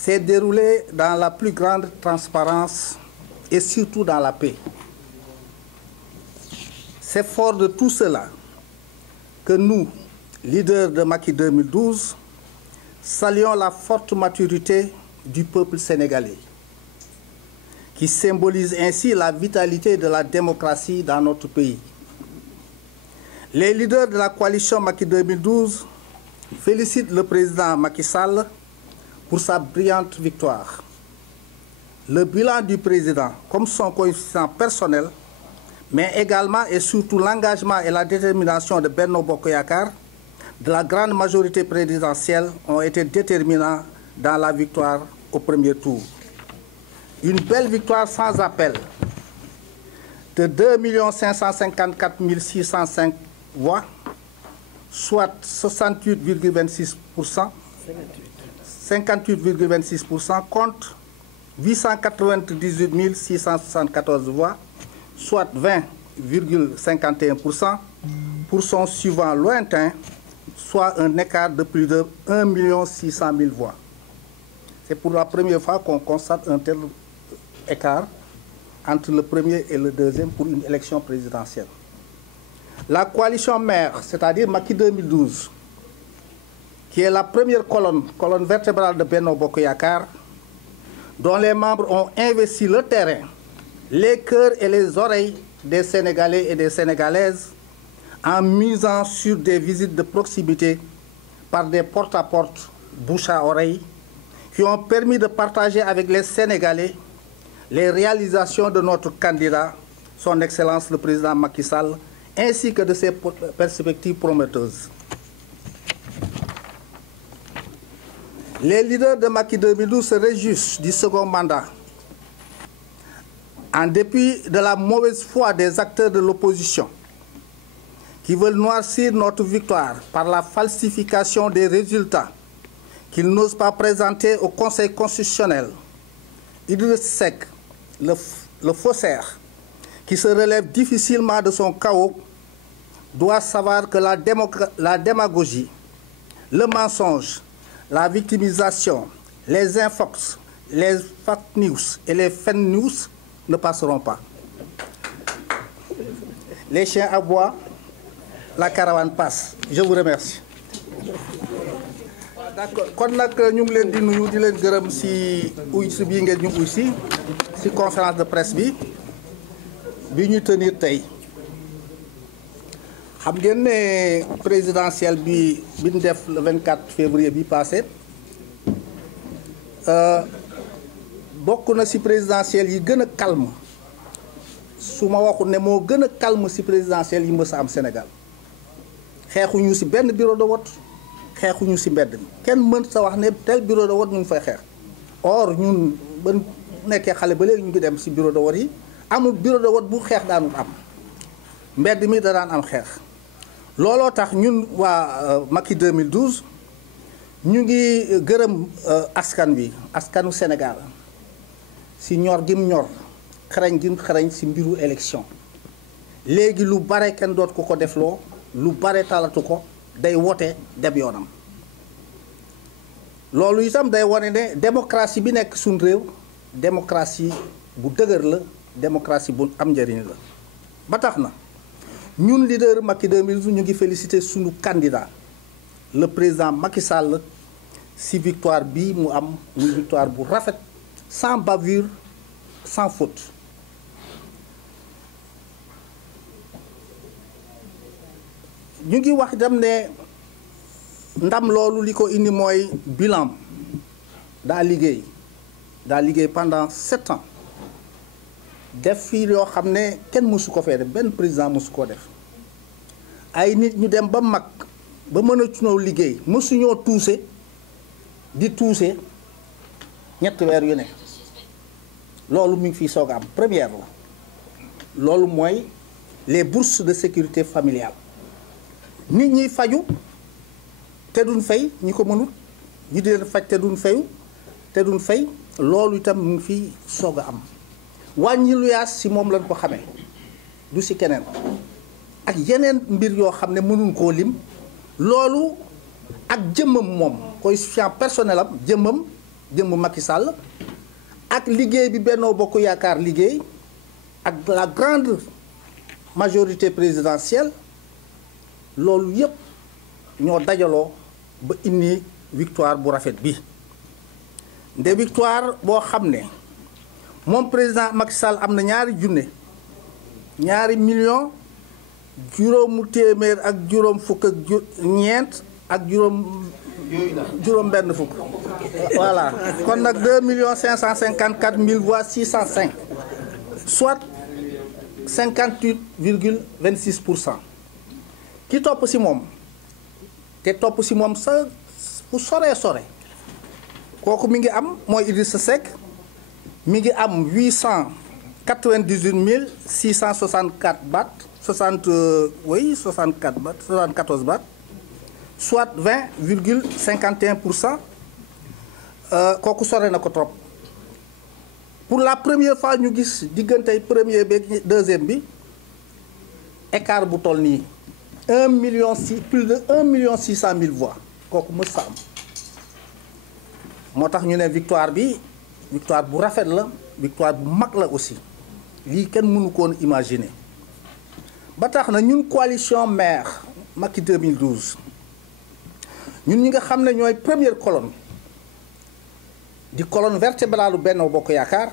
s'est déroulée dans la plus grande transparence et surtout dans la paix. C'est fort de tout cela que nous, leaders de Macky 2012, saluons la forte maturité du peuple sénégalais, qui symbolise ainsi la vitalité de la démocratie dans notre pays. Les leaders de la coalition Macky 2012 félicitent le président Macky Sall pour sa brillante victoire. Le bilan du président, comme son coefficient personnel, mais également et surtout l'engagement et la détermination de Benno Bokk Yakaar, de la grande majorité présidentielle, ont été déterminants dans la victoire au premier tour. Une belle victoire sans appel de 2 554 605 voix, soit 68,26%, 58,26% contre 898 674 voix, soit 20,51%, pour son suivant lointain, soit un écart de plus de 1 600 000 voix. C'est pour la première fois qu'on constate un tel écart entre le premier et le deuxième pour une élection présidentielle. La coalition mère, c'est-à-dire Macky 2012, qui est la première colonne vertébrale de Benno Bokk Yakaar, dont les membres ont investi le terrain, les cœurs et les oreilles des Sénégalais et des Sénégalaises en misant sur des visites de proximité par des porte-à-porte, bouche à oreille, qui ont permis de partager avec les Sénégalais les réalisations de notre candidat, son Excellence le président Macky Sall, ainsi que de ses perspectives prometteuses. Les leaders de Macky 2012 se réjouissent du second mandat. En dépit de la mauvaise foi des acteurs de l'opposition, qui veulent noircir notre victoire par la falsification des résultats qu'ils n'osent pas présenter au Conseil constitutionnel, Idriss Seck, le faussaire, qui se relève difficilement de son chaos, doit savoir que la démagogie, le mensonge, la victimisation, les infox, les fake news et les fake news ne passeront pas. Les chiens aboient, la caravane passe. Je vous remercie. D'accord kon nag ñu ngi leen di nuyu di leen gërëm si uy si bii ngeen ñu uy si conférence de presse bi ñu tenir tey. xam ngeen ne présidentielle bi ñu def le 24 février bi passé bokk na si présidentielle yi gën a calme su ma waxul ne moo gën a calme si présidentielle yi mës a am Sénégal. xeexuñu si benn bureau de vote xeexuñu si mbedd mi kenn mën sa wax ne tel bureau de vote ñu ngi fay xeex. or ñun ba nekkee xale ba léegi ñu ngi dem si bureau de vote yi amul bureau de vote bu xeex daanul am mbedd mi da daan am xeex. looloo tax ñun waa Macky 2012 ñu ngi gërëm askan wi askanu Sénégal si ñor gim ñor xarañ gim xarañ si mbiru élection. léegi lu bare kenn doot ko defloo lu bare talatu ko day wote dem yoonam. loolu itam day wane ne démocratie bi nekk suñ réew démocratie bu dëgër la démocratie bu am njëriñ la. ba tax na ñun leader Macky 2012 ñu ngi féliciter suñu candidat le président Macky Sall si victoire bi mu am muy victoire bu rafet sans bavure sans faute. ñu ngi wax dem ne ndam loolu li ko indi mooy bilan daa liggéey pendant 7 ans def fii yoo xam ne kenn mësu ko fee def benn président mësu koo def ay nit ñu dem ba mag ba mën a cunoo liggéey mësuñoo tuuse di tuuse ñetti weer yu ne loolu mi ngi fii soog a am première la loolu mooy les bourses de sécurité familiale. nit ñi faju te duñ fay ñi ko mënut ñi di leen faj te duñ fay loolu itam mu ngi fii soog a am wàññi luyaas si moom lañ ko xamee du si keneen ak yeneen mbir yoo xam ne mënuñ koo lim loolu ak jëmmam moom coefficient personnel am jëmmam jëmm Macky Sall ak liggéey bi Benno Bokk Yaakaar liggéey ak la grande majorité présidentielle loolu yëpp ñoo dajaloo ba indi victoire bu rafet bi nde victoire boo xam ne moom président Macky Sall am na ñaari million juróomu téeméer ak juróom fukk ak ñeent ak juróom benn fukk voilà kon nag 2 554 000 voix 605 soit 58,26%. ki topp ci moom te topp ci moom sa fu sore kooku mi ngi am mooy Idrissa Seck mi ngi am 898 664 baat 74 baat soit 20,51%. kooku sore na ko trop pour la première fois ñu gis diggante premier bi deuxième bi écart bu toll nii plus de 1,6 million voix kooku mës sa am moo tax ñu ne victoire bi victoire bu rafet la victoire bu mag la aussi lii kenn mënu koon imaginer ba tax na ñun coalition maire Macky 2012 ñun ñi nga xam ne ñooy première colonne di colonne vertébrale Benno Bokk Yaakaar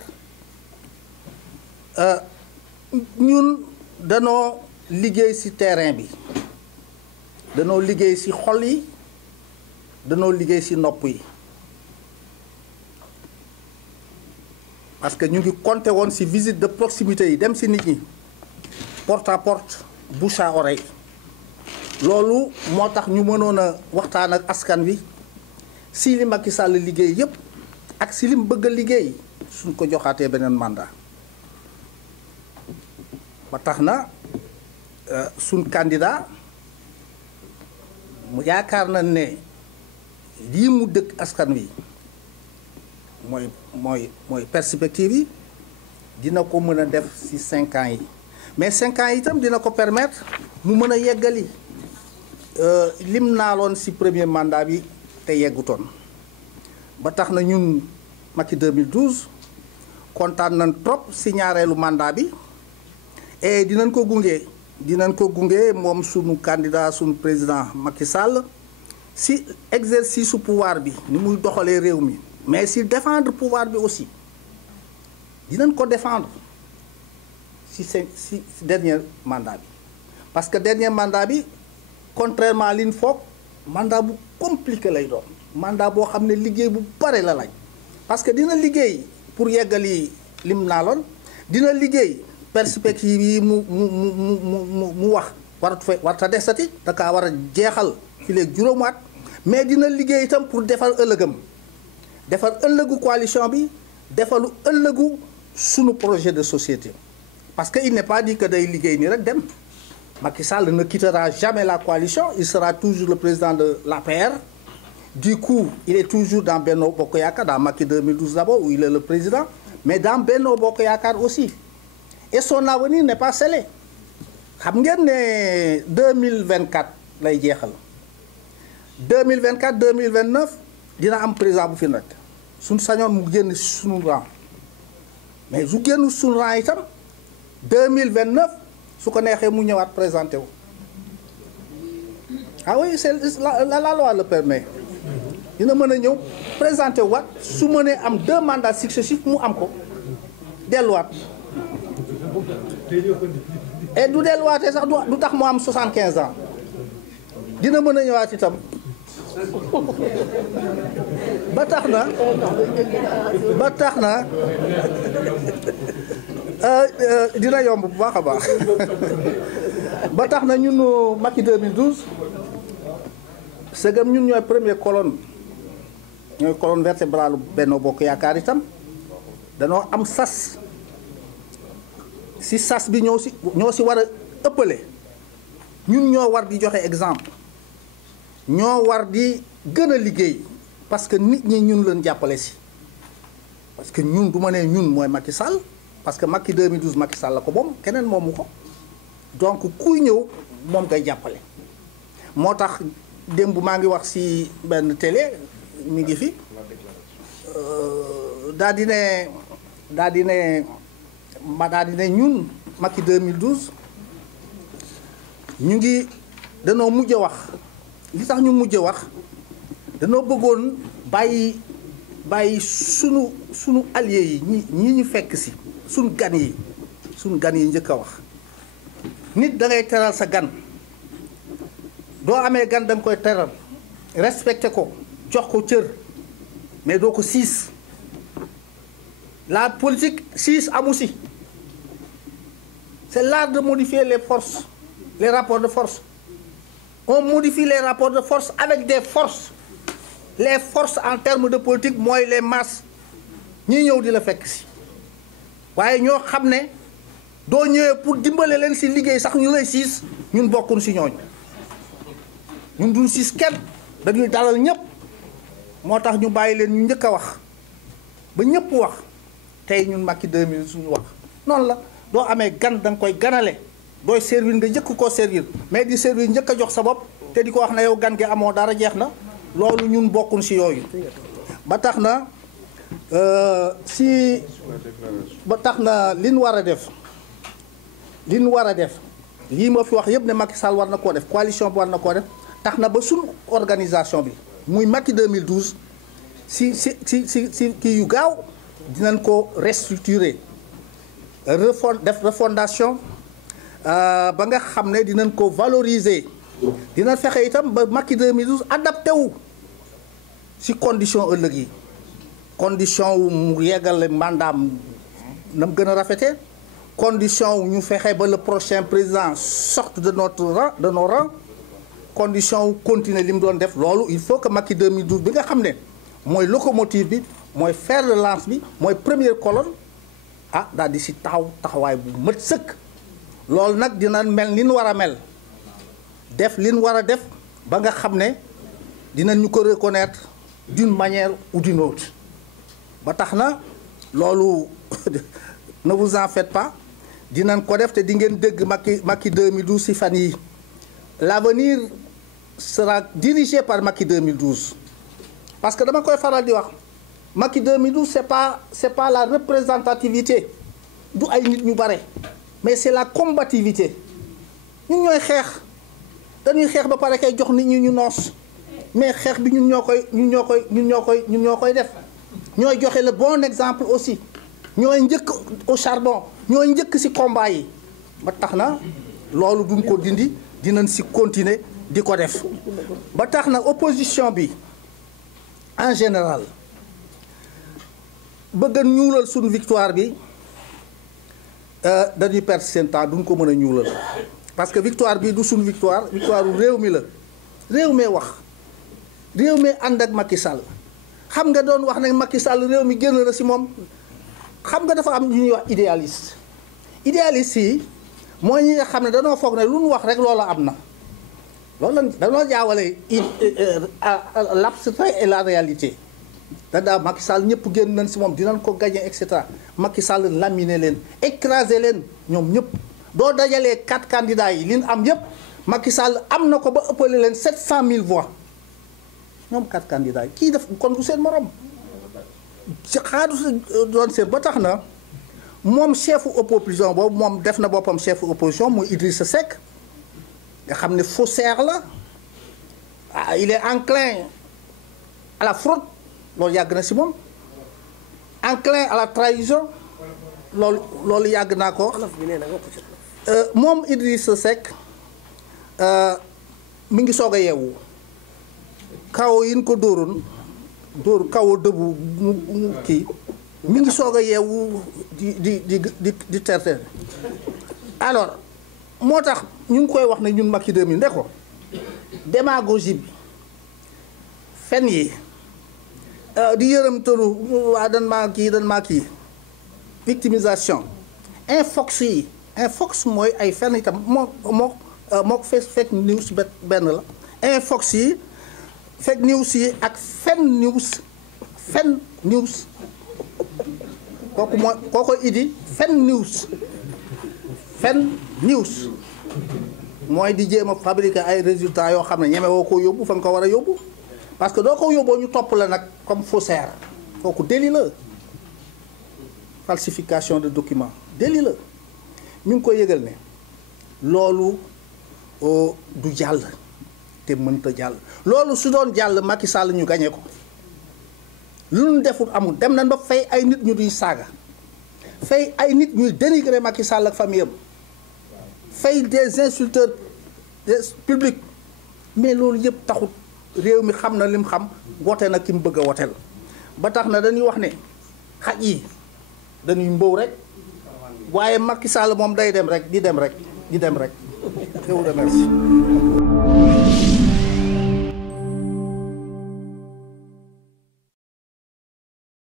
ñun danoo liggéey ci terrain bi danoo liggéey ci xol yi danoo liggéey ci nopp yi parce que ñu ngi compté woon ci visite de proximité yi dem ci nit ñi porte à porte bouche à oreille loolu moo tax ñu mënoon a waxtaan ak askan wi ci li Macky Sall liggéey yépp ak ci lim bëgg a liggéey suñ ko joxaatee beneen mandat ba tax na suñ candidat mu yaakaar na ne lii mu dëkk askan wi mooy perspective yi dina ko mën a def ci 5 ans yi mais 5 ans yi itam dina ko permettre mu mën a yeggali lim naaloon ci premier mandat bi te yeggutoon ba tax na ñun Macky 2012 kontaan nañ trop ci ñaareelu mandat bi et dinañ ko gunge moom sunu candidat sunu président Macky Sall ci exercice su pouvoir bi ni muy doxalee réew mi mais ci défendre pouvoir bi aussi dinañ ko défendre ci dernier mandat bi parce que dernier mandat bi contrairement liñ foog mandat bu compliqué lay doon mandat boo xam ne liggéey bu bare la laaj parce que dina liggéey pour yeggali lim naaloon dina liggéey perspective yi mu wax warta desati da kaa war a jeexal fi léegi juróomu at mais dina liggéey itam pour defar ëllëgam defar ëllëgu coalition bi defalu ëllëgu sunu projet de société parce que il n'est pas dit que day liggéey nii rek dem Macky Sall ne quittera jamais la coalition il sera toujours le président de l'APR. Du coup, il est toujours dans Benno Bokk Yaakaar, dans Macky 2012 d'abord, où il est le président, mais dans Benno Bokk Yaakaar aussi. Et son avenir n'est pas scellé. Xam ngeen ne 2024 lay jeexal 2024 2029 dina am président bu fi nekk suñ sañoon mu génn suñu rang mais su génn suñu rang itam 2029 su ko neexee mu ñëwaat présenté wu. Ah oui, la loi le permet. dina mën a ñëw présenté waat su mënee am 2 mandats successifs mu am ko delluwaat et du delluwaatee sax du tax mu am 75 ans dina mën a ñëwaat itam ba tax na dina yomb bu baax a baax ba tax na ñun Macky 2012 segam ñun ñooy première colonne vertébrale Benno Bokk Yaakaar itam danoo am sas si sas bi ñoo si war a ëppale ñun ñoo war di joxe exemple ñoo war di gën a liggéey parce que nit ñi ñun leen jàppale si parce que ñun du ma nee ñun mooy Macky Sall parce que Macky 2012 Macky Sall la ko moom keneen moomu ko donc kuy ñëw moom ngay jàppale moo tax démb maa ngi wax ci benn télé mi ngi fi daa di ne ñun Macky 2012 ñu ngi danoo mujj a wax li tax ñu mujj a wax danoo bëggoon bàyyi sunu alliés yi ñi ñu fekk si sunu gan yi njëkk a wax. nit da ngay teral sa gan doo amee gan da nga koy teral respecté ko jox ko cër mais doo ko siis la politique siis amu si. C'est l'art de modifier les forces, les rapports de force. On modifie les rapports de force avec des forces. Les forces en termes de politique mooy les masses ñi ñëw di la fekk si waaye ñoo xam ne doo ñëwee pour dimbale leen si liggéey sax ñu lay siis ñun bokkuñ si ñooñu ñun duñ siis kenn dañuy dalal ñëpp moo tax ñu bàyyi leen ñu njëkk a wax ba ñëpp wax tey ñun Macky 2000 suñu wax noonu la. doo amee gan da nga koy ganale dooy servir nga njëkk koo servir mais di servir njëkk a jox sa bopp te di ko wax na yow gan gi amoo dara jeex na loolu ñun bokkuñ si yooyu. ba tax na li ñu war a def lii ma fi wax yëpp ne Macky Sall war na koo def coalition bi war na koo def tax na ba suñu organisation bi muy Macky 2012 si kii yu gaaw dinañ ko restructurer. def refondation ba nga xam ne dinañ ko valoriser dina fexe itam ba Macky 2012 adapté wu si condition ëllëg yi condition wu mu yeggale mandaam na mu gën a rafete condition wu ñu fexe ba le prochain président sorte de nos rangs condition wu continuer li mu doon def loolu il faut que Macky 2012 bi nga xam ne mooy locomotive bi mooy fer de lance bi mooy première colonne daal di si taxawaay bu mët sëkk loolu nag dina mel ni ñu war a mel def li ñu war a def ba nga xam ne dinañ ñu ko reconnaître d'une manière ou d'une autre ba tax na loolu ne vous en faites pas dinañ ko def te di ngeen dégg Macky 2012 si fan yi l'avenir sera dirigé par Macky 2012 parce que dama koy faral di wax Macky 2012 c'est pas la représentativité du ay nit ñu bare mais c'est la combativité ñun ñooy xeex dañuy xeex ba pare kay jox nit ñi ñu noos mais xeex bi ñun ñoo koy def ñooy joxe le bon exemple aussi ñooy njëkk au charbon ñooy njëkk ci combat yi ba tax na loolu duñ ko dindi dinañ ci continuer di ko def ba tax na opposition bi en général bëgg a ñuulal suñu victoire bi dañuy perdre seen temps duñ ko mën a ñuulal parce que victoire bi du suñu victoire réew mi la réew mee wax réew mee ànd ak Macky Sall xam nga doon wax ne Macky Sall réew mi génn na ci moom xam nga dafa am ñu ñuy wax idéaliste yi mooy ñi nga xam ne danoo foog ne lu ñu wax rek loola am na loolu la danoo jaawale l'abstrait et la réalité daa Macky Sall ñëpp génn nañ ci moom dinañ ko gagner et cetera Macky Sall laminé leen écraser leen ñoom ñëpp doo dajalee 4 candidats yi li ñu am yëpp Macky Sall am na ko ba ëppale leen 700 000 voix ñoom 4 candidats yi kii def kon du seen morom ci xaadu doon seen ba tax na moom chefu opposition boobu moom def na boppam chefu opposition muy Idrissa Seck nga xam ne faussaire la il est enclin à la fraude loolu yàgg na si moom enclin à la trahison loolu yàgg naa ko moom Idrissa Seck mi ngi soog a yeewu kaw yi ñu ko dóor kaw dëbu mu kii mi ngi soog a yeewu di terte alors moo tax ñu ngi koy wax ne ñun Macky 2000 nde ko démagogie bi fen yi di yërëm tëru waa dan maa kii victimisation infox yi infox mooy ay fen itam moo fake news benn la infox yi fake news yi ak fen news kooku idi fen news mooy di jéem a fabriquer ay résultats yoo xam ne ñeme woo koo yóbbu fa nga ko war a yóbbu parce que doo ko yóbboo ñu topp la nag comme faussaire kooku délit la falsification de document délit la ñu ngi koy yëgal ne loolu du jàll te mënta jàll loolu su doon jàll Macky Sall ñu gañe ko lu ñu deful amul dem na ba fay ay nit ñu duy saaga fay ay nit ñuy dénigrer Macky Sall ak famille am fay des insulteurs des publics mais loolu yëpp taxut réew mi xam na lim xam wote na ki mu bëgg a woteel ba tax na dañuy wax ne xaj yi dañuy mbow rek waaye Macky Sall moom day dem rek di dem rek di dem rek. Je vous remercie.